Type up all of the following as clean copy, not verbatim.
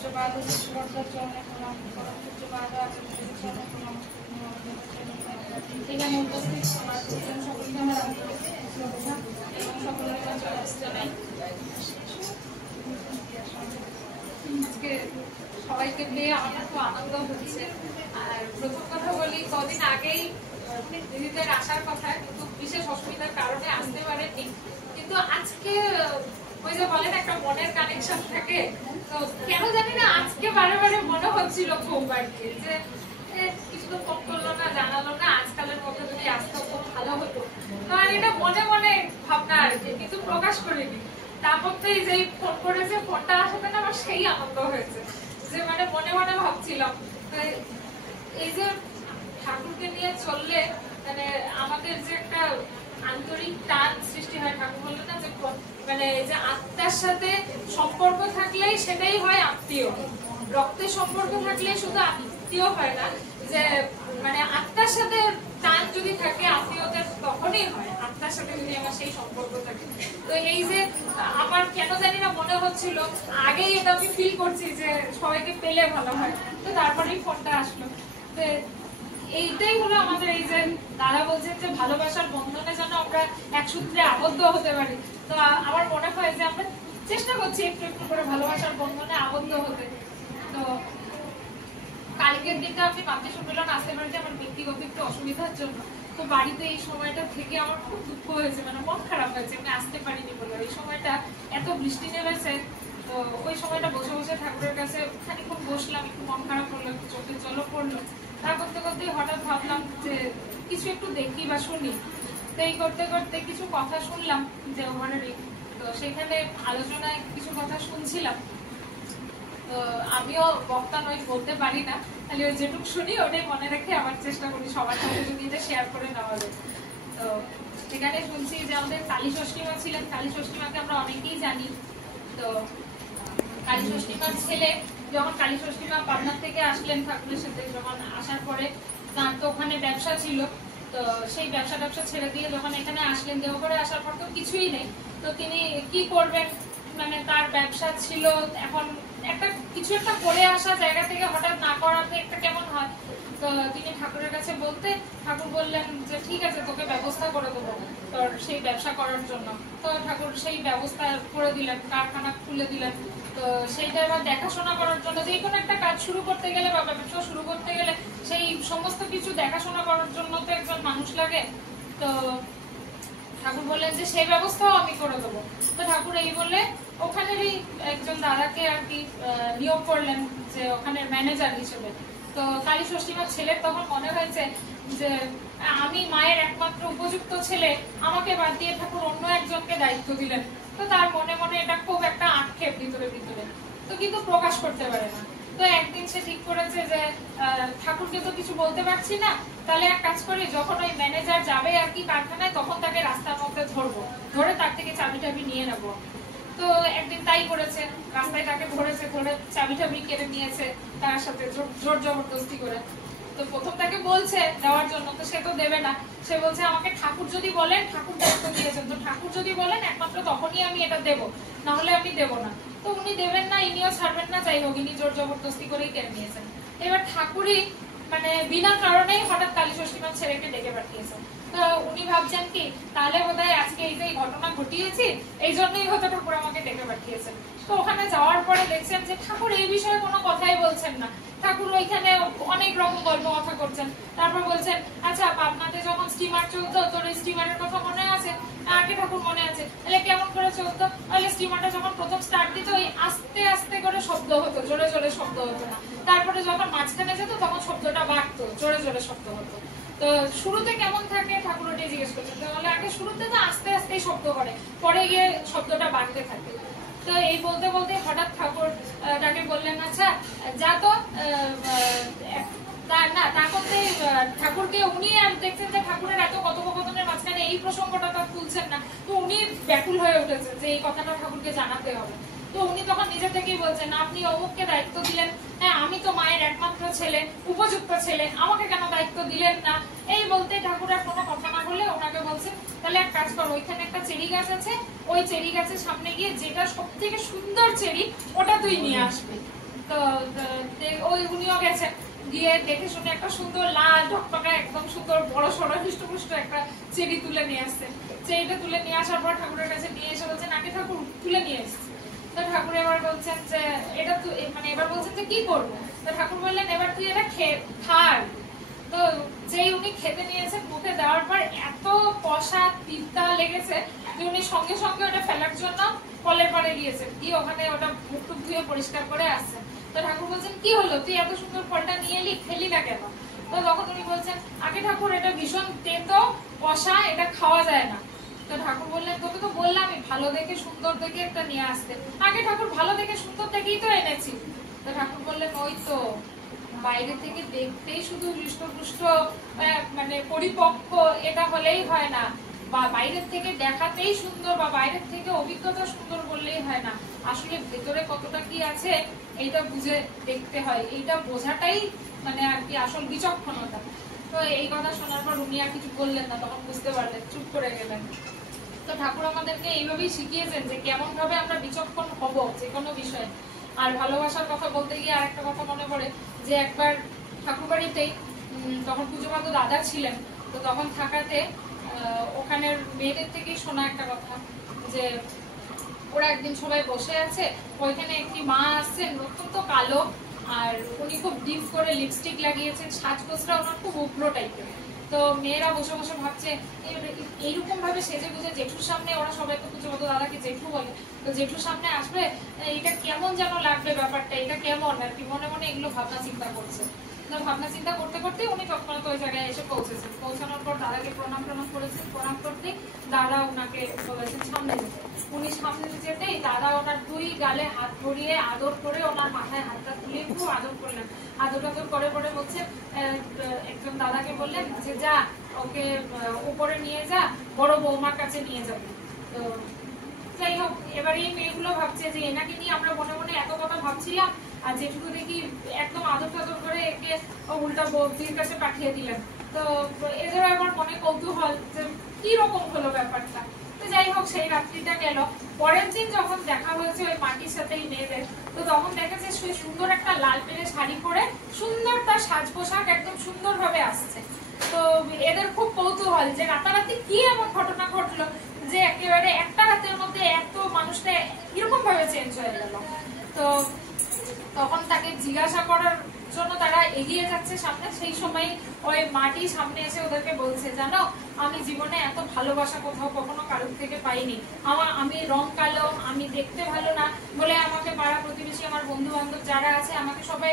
পূজ্যপাদ শিশুবর্ধর চরণে প্রণাম, পরম পূজ্যপাদ আচার্যের চরণে প্রণাম। এখানে উপস্থিত আমার পরিজন সকলকে আমার শ্রদ্ধা এবং সকলের কাছে জানাই। আজকে সবাইকে পেয়ে আমার খুব আনন্দ হচ্ছে। আর প্রথম কথা বলি, কদিন আগেই দিদিদের আসার কথা, কিন্তু বিশেষ অসুবিধার কারণে আসতে পারেনি। কিন্তু আজকে ওই যে বলেন একটা মনের কানেকশন থাকে, তো কেন জানি না আজকে বারে বারে মনে হচ্ছিল খুব আর কি, যে কিছু তো ফোন করলো না, জানালো না, আজকালের মধ্যে যদি আসতো খুব ভালো হতো। তো আর এটা মনে মনে ভাবনা আর কি, কিন্তু প্রকাশ করিনি। তারপর তো এই যে ফোন করেছে, ফোনটা আসাতে না আমার সেই আনন্দ হয়েছে যে মানে মনে মনে ভাবছিলাম এই যে ঠাকুরকে নিয়ে চললে মানে আমাদের যে একটা আন্তরিক টান সৃষ্টি হয়। ঠাকুর বললেন না যে মানে এই যে আত্মার সাথে সম্পর্ক থাকলেই সেটাই হয় আত্মীয়, রক্তের সম্পর্ক থাকলে শুধু আত্মীয় হয় না, যে মানে আত্মার সাথে টান যদি থাকে আত্মীয়তার তখনই হয়, আত্মার সাথে যদি আমার সেই সম্পর্ক থাকে। তো এই যে আমার কেন জানি না মনে হচ্ছিল, আগেই এটা আমি ফিল করছি যে সবাইকে পেলে ভালো হয়, তো তারপরেই ফোনটা আসলো। তো এইটাই হলো আমাদের এই যে দাদা বলছেন যে ভালোবাসার বন্ধনে যেন আমরা এক সূত্রে আবদ্ধ হতে পারি। তো আমার মনে হয় যে আমরা চেষ্টা করছি একটু একটু করে ভালোবাসার বন্ধনে আবদ্ধ হতে। তো কালকের দিনটা আমি মাতৃ সম্মেলন আসতে পারি আমার ব্যক্তিগত একটু অসুবিধার জন্য, তো বাড়িতে এই সময়টা থেকে আমার খুব দুঃখ হয়েছে, মানে মন খারাপ হয়েছে, আমি আসতে পারিনি বলে। এই সময়টা এত বৃষ্টি নেমেছে, তো ওই সময়টা বসে বসে ঠাকুরের কাছে খানিক্ষণ বসলাম, একটু মন খারাপ হলো, একটু চোখে জলও পড়লো। তা করতে করতে হঠাৎ ভাবলাম যে কিছু একটু দেখি বা শুনি। তো এই করতে করতে কিছু কথা শুনলাম দেওঘরেরই, তো সেখানে আলোচনায় কিছু কথা শুনছিলাম। তো আমিও বক্তা নই, বলতে পারি না, খালি ওই যেটুকু শুনি ওটাই মনে রেখে আমার চেষ্টা করি সবার সাথে যদি এটা শেয়ার করে নেওয়া যায়। তো সেখানে শুনছি যে আমাদের কালী ষষ্ঠীমা ছিলেন। কালী ষষ্ঠীমাকে আমরা অনেকেই জানি। তো কালী ষষ্ঠীমার ছেলে যখন কালী ষষ্ঠীমা পাবনা থেকে আসলেন ঠাকুরের সাথে, যখন আসার পরে তার তো ওখানে ব্যবসা ছিল, তো সেই ব্যবসা ছেড়ে দিয়ে যখন এখানে আসলেন, দেওঘরে আসার পর তো কিছুই নেই, তো তিনি কি করবেন, মানে তার ব্যবসা ছিল, এখন একটা কিছু একটা করে আসা জায়গা থেকে হঠাৎ না করাতে একটা কেমন হয়। তো তিনি ঠাকুরের কাছে বলতে, ঠাকুর বললেন যে ঠিক আছে, তোকে ব্যবস্থা করে দেবো তোর সেই ব্যবসা করার জন্য। তো ঠাকুর সেই ব্যবস্থা করে দিলেন, কারখানা খুলে দিলেন। তো সেইটা এবার দেখাশোনা করার জন্য, যে কোনো একটা কাজ শুরু করতে গেলে বা ব্যবসা শুরু করতে গেলে সেই সমস্ত কিছু দেখাশোনা করার জন্য তো একজন মানুষ লাগে। তো ঠাকুর বললেন যে সেই ব্যবস্থাও আমি করে দেবো। তো ঠাকুর এই বলে ওখানেরই একজন দাদাকে আর কি নিয়োগ করলেন যে ওখানের ম্যানেজার হিসেবে। তো কালী ষষ্ঠীমার ছেলের তখন মনে হয়েছে যে আমি মায়ের একমাত্র উপযুক্ত ছেলে, আমাকে বাদ দিয়ে ঠাকুর অন্য একজনকে দায়িত্ব দিলেন। তো তার মনে মনে এটা খুব একটা আক্ষেপ ভিতরে ভিতরে, তো কিন্তু প্রকাশ করতে পারে না। তো একদিন সে ঠিক করেছে যে ঠাকুরকে তো কিছু বলতে পারছি না, তাহলে এক কাজ করি, যখন ওই ম্যানেজার যাবে আর কি কারখানায়, তখন তাকে রাস্তার মধ্যে ধরবো, ধরে তার থেকে চাবি টাবি নিয়ে নেবো। তো একদিন তাই করেছে, রাস্তায় তাকে ধরেছে, ধরে চাবি টাবি কেড়ে নিয়েছে তার সাথে জোর জবরদস্তি করে। তো প্রথম তাকে বলছে দেওয়ার জন্য, তো সে তো দেবে না। সে বলছে আমাকে ঠাকুর যদি বলেন, ঠাকুর দায়িত্ব দিয়েছেন, তো ঠাকুর যদি বলেন একমাত্র তখনই আমি এটা দেবো, না হলে আমি দেবো না। তো উনি দেবেন না, ইনিও ছাড়বেন না, যাই হোক ইনি জোর জবরদস্তি করেই কেড়ে নিয়েছেন। এবার ঠাকুরই মানে বিনা কারণেই হঠাৎ কালী ষষ্ঠীমার ছেলেকে ডেকে পাঠিয়েছেন। তো উনি ভাবছেন কি, তাহলে বোধহয় আজকে এই যে ঘটনা ঘটিয়েছি এই জন্যই হয়তো ঠাকুর আমাকে ডেকে পাঠিয়েছেন। তো ওখানে যাওয়ার পরে দেখছেন যে ঠাকুর এই বিষয়ে কোনো কথাই বলছেন না। ঠাকুর ওইখানে অনেক রকম গল্প কথা করছেন। তারপর বলছেন, আচ্ছা পাবনাতে যখন স্টিমার চলতো, তোর এই স্টিমারের কথা মনে আছে? আগে ঠাকুর মনে আছে। তাহলে কেমন করে চলতো? তাহলে স্টিমারটা যখন প্রথম স্টার্ট দিত ওই আস্তে আস্তে করে শব্দ হতো, জোরে জোরে শব্দ হতো না। তারপরে যখন মাঝখানে যেত তখন শব্দটা বাড়তো, জোরে জোরে শব্দ হতো। তো শুরুতে কেমন থাকে ঠাকুর ওটাই জিজ্ঞেস করছেন। তাহলে আগে শুরুতে তো আস্তে আস্তেই শব্দ করে, পরে গিয়ে শব্দটা বাড়তে থাকে। তো এই বলতে বলতে হঠাৎ ঠাকুর তাকে বললেন, আচ্ছা যা তো না তা করতে ঠাকুরকে উনি আর দেখছেন যে ঠাকুরের এত কথোপকথনের মাঝখানে এই প্রসঙ্গটা তার তুলছেন না। তো উনি ব্যাকুল হয়ে উঠেছেন যে এই কথাটা ঠাকুরকে জানাতে হবে। তো উনি তখন নিজে থেকেই বলছেন, আপনি অমুককে দায়িত্ব দিলেন, হ্যাঁ আমি তো মায়ের একমাত্র ছেলে, উপযুক্ত ছেলে, আমাকে কেন দায়িত্ব দিলেন না? এই বলতে ঠাকুর আর কোনো কথা না বলে ওনাকে বলছেন, তাহলে এক কাজ করো, ওইখানে একটা চেরি গাছ আছে, ওই চেরি গাছের সামনে গিয়ে যেটা সব থেকে সুন্দর চেরি ওটা তুই নিয়ে আসবি। তো ওই উনিও গেছেন, গিয়ে দেখে শুনে একটা সুন্দর লাল ঢকঢকা একদম সুন্দর বড় সড়ো হৃষ্টপুষ্ট একটা চেরি তুলে নিয়ে আসছেন। চেরিটা তুলে নিয়ে আসার পর ঠাকুরের কাছে নিয়ে এসে বলছেন আগে ঠাকুর তুলে নিয়ে এসেছি। তো ঠাকুর এবার বলছেন যে এটা মানে এবার বলছেন যে কি করবো। তো ঠাকুর বললেন এবার তুই এটা খা। তো যেই উনি খেতে নিয়েছেন মুখে দেওয়ার পর এত কষা তিতা লেগেছে যে উনি সঙ্গে সঙ্গে ওটা ফেলার জন্য কলের পাড়ে গিয়েছেন, গিয়ে ওখানে ওটা মুখ টুক ধুয়ে পরিষ্কার করে আসছেন। তো ঠাকুর বলছেন কি হলো, তুই এত সুন্দর ফলটা নিয়ে এলি, খেলি না কেন? তো তখন উনি বলছেন আগে ঠাকুর এটা ভীষণ তেতো কষা, এটা খাওয়া যায় না। তো ঠাকুর বললেন তোকে তো বললামই ভালো দেখে সুন্দর দেখে একটা নিয়ে আসতে। আগে ঠাকুর ভালো দেখে সুন্দর দেখেই তো এনেছি। তো ঠাকুর বললেন ওই তো বাইরে থেকে দেখতেই শুধু হৃষ্টপুষ্ট মানে পরিপক্ক এটা হলেই হয় না, বা বাইরের থেকে দেখাতেই সুন্দর বা বাইরের থেকে অভিজ্ঞতা সুন্দর বললেই হয় না, আসলে ভেতরে কতটা কি আছে এইটা বুঝে দেখতে হয়, এইটা বোঝাটাই মানে আর কি আসল বিচক্ষণতা। তো এই কথা শোনার পর উনি আর কিছু বললেন না, তখন বুঝতে পারলেন, চুপ করে গেলেন। তো ঠাকুর আমাদেরকে এইভাবেই শিখিয়েছেন যে কেমন ভাবে আমরা বিচক্ষণ হব যে কোনো বিষয়ে। আর ভালোবাসার কথা বলতে গিয়ে আর একটা কথা মনে পড়ে যে একবার ঠাকুর বাড়িতেই তখন পুজোপাত দাদা ছিলেন, তো তখন থাকাতে ওখানের মেয়েদের থেকেই শোনা একটা কথা যে ওরা একদিন সবাই বসে আছে, ওইখানে একটি মা আসছেন অত্যন্ত কালো, আর উনি খুব ডিপ করে লিপস্টিক লাগিয়েছেন, সাজগোজটা ওনার খুব উগ্র টাইপের। তো মেয়েরা বসে বসে ভাবছে এইরকম ভাবে সেজে গুজে জেঠুর সামনে, ওরা সবাই তো পুজোপাত দাদাকে জেঠু বলে, তো জেঠুর সামনে আসবে, এটা কেমন যেন লাগবে ব্যাপারটা, এটা কেমন আর কি মনে মনে এগুলো ভাবনা চিন্তা করছে। ভাবনা চিন্তা করতে করতে উনি তৎক্ষণাৎ ওই জায়গায় এসে পৌঁছেছেন। পৌঁছানোর পর দাদাকে প্রণাম করেছেন। প্রণাম করতে দাদা ওনাকে বলেছেন সামনে যেতে। উনি সামনে যেতেই দাদা ওনার দুই গালে হাত ধরিয়ে আদর করে ওনার মাথায় হাতটা তুলে খুব আদর করলেন। আদর করে পরে বলছে একজন দাদাকে বললেন যে যা ওকে উপরে নিয়ে যা, বড় বৌমার কাছে নিয়ে যাবে। তো যাই হোক, এবার এই মেয়েগুলো ভাবছে যে এনাকে নিয়ে আমরা মনে মনে এত কথা ভাবছিলাম, আর যেটুকু দেখি একদম আদর টাদর করে একে উল্টা বৌদির কাছে পাঠিয়ে দিলেন। তো এদেরও আমার মনে কৌতূহল যে কি রকম হলো ব্যাপারটা। তো যাই হোক, সেই রাত্রিটা গেল। পরের দিন যখন দেখা হয়েছে ওই মাটির সাথে মেয়েদের, তো তখন দেখেছে সে সুন্দর একটা লাল পেরে শাড়ি পরে সুন্দর তার সাজ পোশাক একদম সুন্দর ভাবে আসছে। তো এদের খুব কৌতূহল যে রাতারাতি কি এমন ঘটনা ঘটলো যে একেবারে একটা রাতের মধ্যে এত মানুষটা এরকম ভাবে চেঞ্জ হয়ে গেল। তো তখন তাকে জিজ্ঞাসা করার জন্য তারা এগিয়ে যাচ্ছে সামনে, সেই সময় ওই মাটি সামনে এসে ওদেরকে বলছে জানো আমি জীবনে এত ভালোবাসা কোথাও কখনো কারোর থেকে পাইনি। আমি রং কালো, আমি দেখতে ভালো না বলে আমাকে পাড়া প্রতিবেশী আমার বন্ধু বান্ধব যারা আছে আমাকে সবাই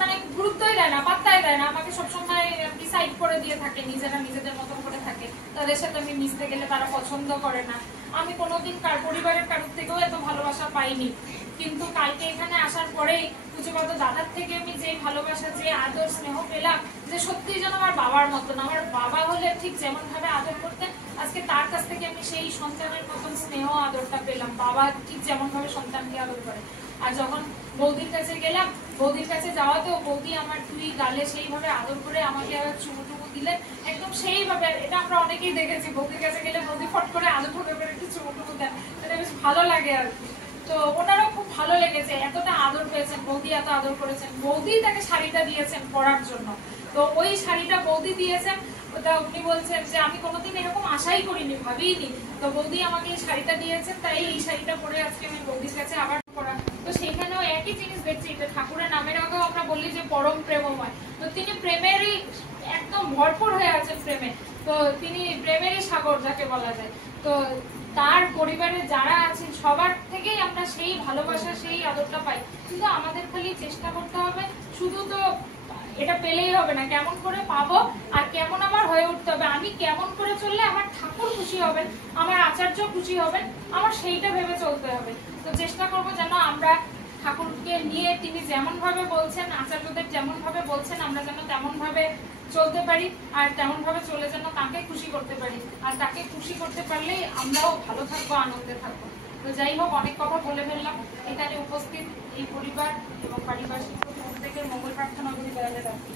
মানে গুরুত্বই দেয় না, পাত্তাই দেয় না, আমাকে সবসময় ডিসাইড করে দিয়ে থাকে, নিজেরা নিজেদের মতন করে থাকে, তাদের সাথে আমি মিশতে গেলে তারা পছন্দ করে না। আমি কোনোদিন পরিবারের কারোর থেকেও এত ভালোবাসা পাইনি, কিন্তু কালকে এখানে আসার পরেই পুজোপাত দাদার থেকে আমি যে ভালোবাসা যে আদর স্নেহ পেলাম, যে সত্যি যেন আমার বাবার মতন, আমার বাবা হলে ঠিক যেমন ভাবে আদর করতেন আজকে তার কাছ থেকে আমি সেই সন্তানের মতন স্নেহ আদরটা পেলাম, বাবা ঠিক যেমন ভাবে সন্তানকে আদর করে। আর যখন বৌদির কাছে গেলাম, বৌদির কাছে যাওয়াতেও বৌদি আমার দুই গালে সেইভাবে আদর করে আমাকে আবার চুমু টুমু দিলেন, একদম সেইভাবে। এটা আমরা অনেকেই দেখেছি, বৌদির কাছে গেলে বৌদি ফট করে আদর ঠোকে করে একটু চুমু টুমু দেন, এটা বেশ ভালো লাগে আর কি। তো ওনারও খুব ভালো লেগেছে, এতটা আদর পেয়েছেন, বৌদি এত আদর করেছেন। বৌদি তাকে শাড়িটা দিয়েছেন পরার জন্য, তো ওই শাড়িটা বৌদি দিয়েছেন। ওটা উনি বলছেন যে আমি কোনোদিন এরকম আশাই করিনি, ভাবিনি, তো বৌদি আমাকে এই শাড়িটা দিয়েছেন, তাই এই শাড়িটা পরে আজকে আমি বৌদির কাছে আবার পরা। তো সেইখানেও একই জিনিস দেখছি, ঠাকুরের নামের আগেও আমরা বলি যে পরম প্রেমময়, তো তিনি প্রেমেরই একদম ভরপুর হয়ে আছেন প্রেমে। তো তিনি প্রেমেরই সাগর যাকে বলা যায়। তো তার পরিবারের যারা আছেন সবার থেকেই আমরা সেই ভালোবাসা সেই আদরটা পাই, কিন্তু আমাদের খালি চেষ্টা করতে হবে। শুধু তো এটা পেলেই হবে না, কেমন করে পাবো আর কেমন আমার হয়ে উঠতে হবে, আমি কেমন করে চললে আমার ঠাকুর খুশি হবেন, আমার আচার্য খুশি হবেন, আমার সেইটা ভেবে চলতে হবে। তো চেষ্টা করবো যেন আমরা ঠাকুরকে নিয়ে তিনি যেমন ভাবে বলছেন, আচার্যদের যেমন ভাবে বলছেন, আমরা যেন তেমন ভাবে চলতে পারি, আর তেমন ভাবে চলে যেন তাকে খুশি করতে পারি। আর তাকে খুশি করতে পারলেই আমরাও ভালো থাকবো, আনন্দে থাকবো। তো যাই হোক, অনেক কথা বলে ফেললাম। এখানে উপস্থিত এই পরিবার এবং পারিপার্শ্বিক প্রত্যেকের মঙ্গল প্রার্থনা করি দয়ালে রাখি।